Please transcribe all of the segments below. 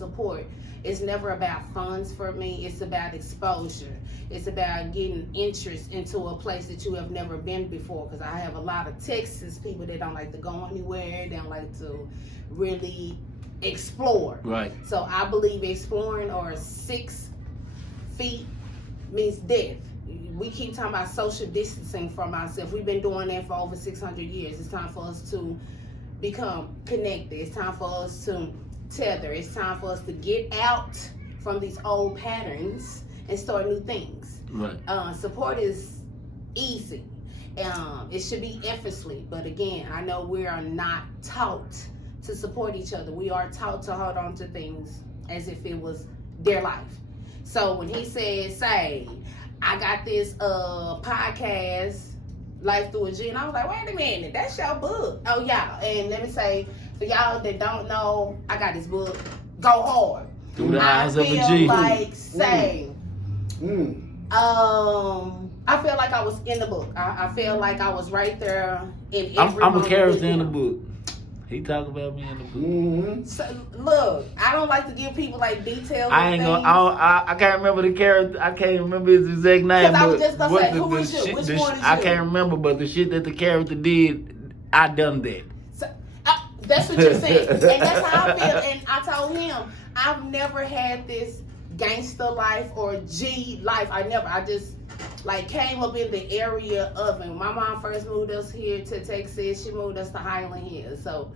support, it's never about funds for me. It's about exposure. It's about getting interest into a place that you have never been before. Because I have a lot of Texas people that don't like to go anywhere. They don't like to really explore. Right. So I believe exploring, or 6 feet means death. We keep talking about social distancing from ourselves. We've been doing that for over 600 years. It's time for us to become connected. It's time for us to tether. It's time for us to get out from these old patterns and start new things. Right. Support is easy. It should be effortlessly. But again, I know we are not taught to support each other. We are taught to hold on to things as if it was their life. So when he said, say, I got this podcast, Life Through a G, and I was like, wait a minute, that's your book. Oh yeah, and let me say, for y'all that don't know, I got this book, Go Hard. Through the eyes of a G. I feel like, say, I feel like I was in the book. I feel like I was right there in every I'm a character in the book. He talk about me in the book. Mm-hmm. So, look, I don't like to give people like details. I ain't gonna. I can't remember the character. I can't remember his exact name. Because I was just gonna say, who is you? Which one is you? I can't remember, but the shit that the character did, I done that. So, that's what you said, and that's how I feel. And I told him, I've never had this gangster life or G life. I just like came up in the area of it. When my mom first moved us here to Texas, she moved us to Highland Hills. So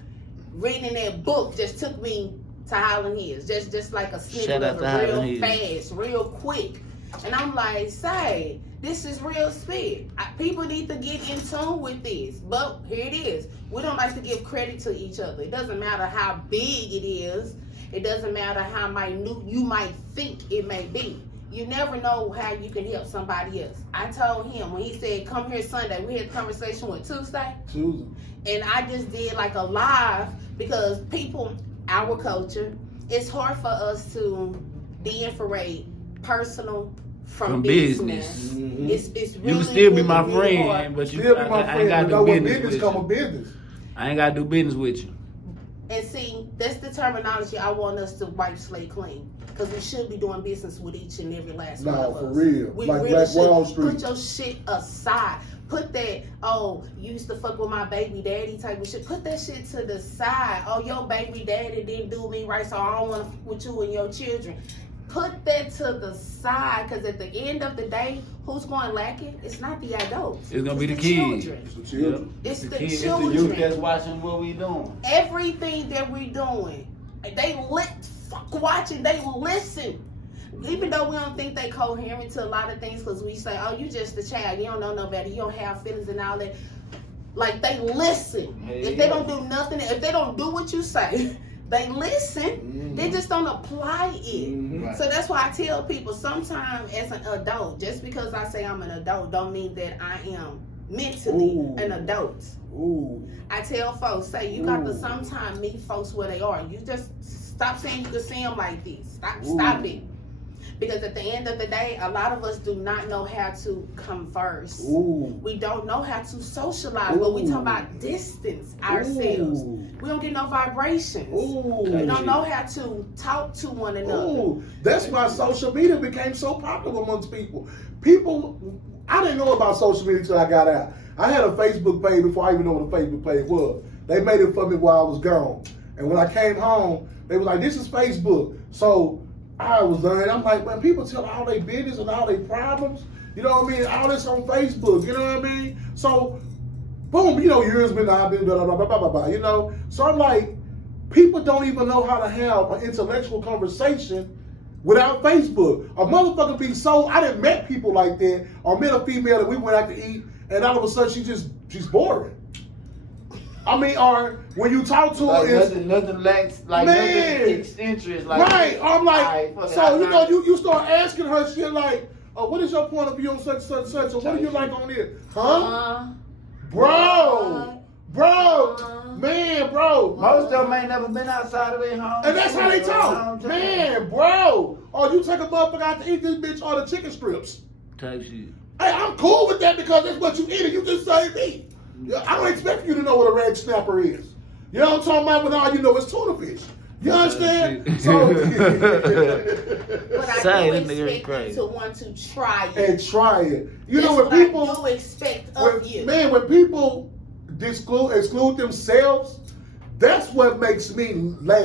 reading that book just took me to Highland Hills, just like a snippet of it, real fast, real quick. And I'm like, say, this is real spit. People need to get in tune with this. But here it is. We don't like to give credit to each other. It doesn't matter how big it is. It doesn't matter how minute you might think it may be. You never know how you can help somebody else. I told him when he said, come here Sunday, we had a conversation with Tuesday. And I just did like a live because people, our culture, it's hard for us to differentiate personal from business. Mm-hmm. It's really, you can still be my really friend, hard. but you still be my I friend. ain't got to do business with come you. a business. I ain't got to do business with you. And see, that's the terminology I want us to wipe slate clean. Because we should be doing business with each and every last one of us. No, for real. We like really Black should. Wall Street. Put your shit aside. Put that, oh, you used to fuck with my baby daddy type of shit. Put that shit to the side. Oh, your baby daddy didn't do me right, so I don't want to fuck with you and your children. Put that to the side, because at the end of the day, who's going lacking? It's not the adults. It's going to be the kids. Children. It's the children. It's the kids. children. It's the youth that's watching what we doing. Everything that we doing, they fuck watching, they listen. Even though we don't think they coherent to a lot of things, because we say, oh, you just a child, you don't know no better, you don't have feelings and all that. Like, they listen. If they don't do nothing, if they don't do what you say, they listen. Mm-hmm. They just don't apply it. Mm-hmm. So that's why I tell people, sometimes as an adult, just because I say I'm an adult don't mean that I am mentally an adult. I tell folks, say, you got to sometimes meet folks where they are. You just stop saying you can see them like this. Stop it. Because at the end of the day, a lot of us do not know how to converse. We don't know how to socialize. But we talk about distance ourselves. We don't get no vibrations. We don't know how to talk to one another. That's why social media became so popular amongst people. I didn't know about social media until I got out. I had a Facebook page before I even know what a Facebook page was. They made it for me while I was gone. And when I came home, they were like, this is Facebook. So I was learning. I'm like, man, people tell all their business and all their problems. You know what I mean? All this on Facebook. You know what I mean? So, boom, years been, I've been, blah, blah, blah, blah, blah, blah, you know? So I'm like, people don't even know how to have an intellectual conversation without Facebook. A motherfucker be so, I didn't met people like that, or met a female that we went out to eat, and all of a sudden she's boring. I mean, or when you talk to like her, it's nothing lacks, like nothing piques interest. Like, right, I'm like, right, so you start asking her shit like, oh, what is your point of view on such, or what do you like on this? Huh? Bro, man, bro. Most of them ain't never been outside of their home. And that's how they talk. Man, bro. Or you take a motherfucker out to eat this bitch or the chicken strips. Type shit. Hey, I'm cool with that because that's what you eat and you just say meat. I don't expect you to know what a red snapper is. You know what I'm talking about? But all you know is tuna fish. You understand? So But I Say, do this nigga expect crazy. you to want to try it. and try it. You That's know when what I people do expect of you. man, when people exclude themselves, that's what makes me laugh.